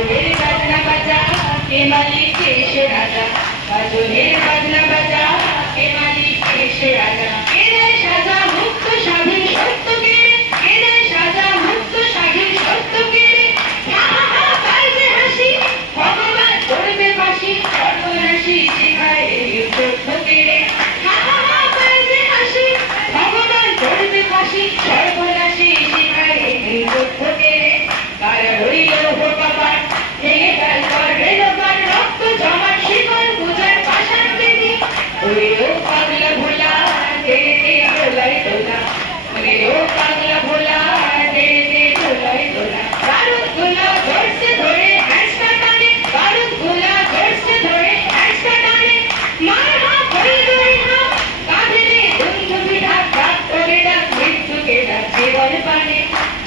बाजोहेर बाजना बजा के मालिक के राजा बाजोहेर बाजना बजा के मालिक के राजा के देय साजा मुक्त स्वाधीन सत्य के देय साजा मुक्त स्वाधीन सत्य के हा हा हा बाजे हासि भगवान करबे फांसी सर्वनाशी शिखाए युद्ध के हा हा हा बाजे हासि भगवान करबे फांसी सर्वनाशी शिखाए युद्ध के कारा रইল কপাট ভেঙে ফেল কর রেলবার রক্ত জমাট শিকড় পূজার পাষাণ বেদি ওরে ও পাগলা ভোলা দে দে দোলাই দোলা ওরে ও পাগলা ভোলা দে দে দোলাই দোলা বারুদ গোলা ধরছে ধরে হ্যাঁচকা টানে বারুদ গোলা ধরছে ধরে হ্যাঁচকা টানে মার হাত ধরে ধরে হাত কাঁধে নে বন্ধু ডাক ডাক করে ডাক মৃত্যুকে ডাক জীবন পানে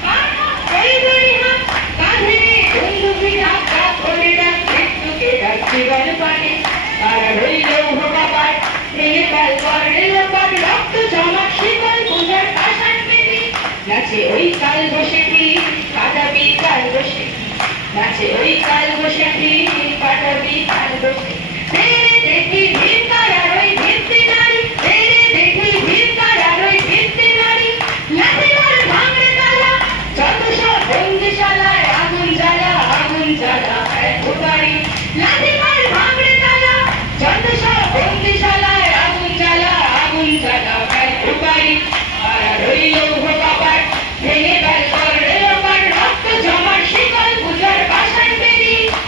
মার হাত ধরে ধরে হাত কাঁধে নে বন্ধু ডাক ডাক করে ডাক মৃত্যুকে ডাক জীবন পানে তারা রইল ভোগাপাট ভেঙে ফেল কর রেলপাট রক্ত জমাট শিকল পূজার পাষাণ বেদি নাচে ওই কাল বসেছি কাটাবি কাল বসে নাচে ওই কাল বসেছি কাটাবি কাল বসে তেরে দেখি ভীমকার আর ওই ভিত্তি নারী তেরে দেখি ভীমকার আর ওই ভিত্তি নারী লাঠি মার ভাঙড়ে তালা যত সব বন্দিশালায় আগুন জ্বালা এক বাড়ি লাঠি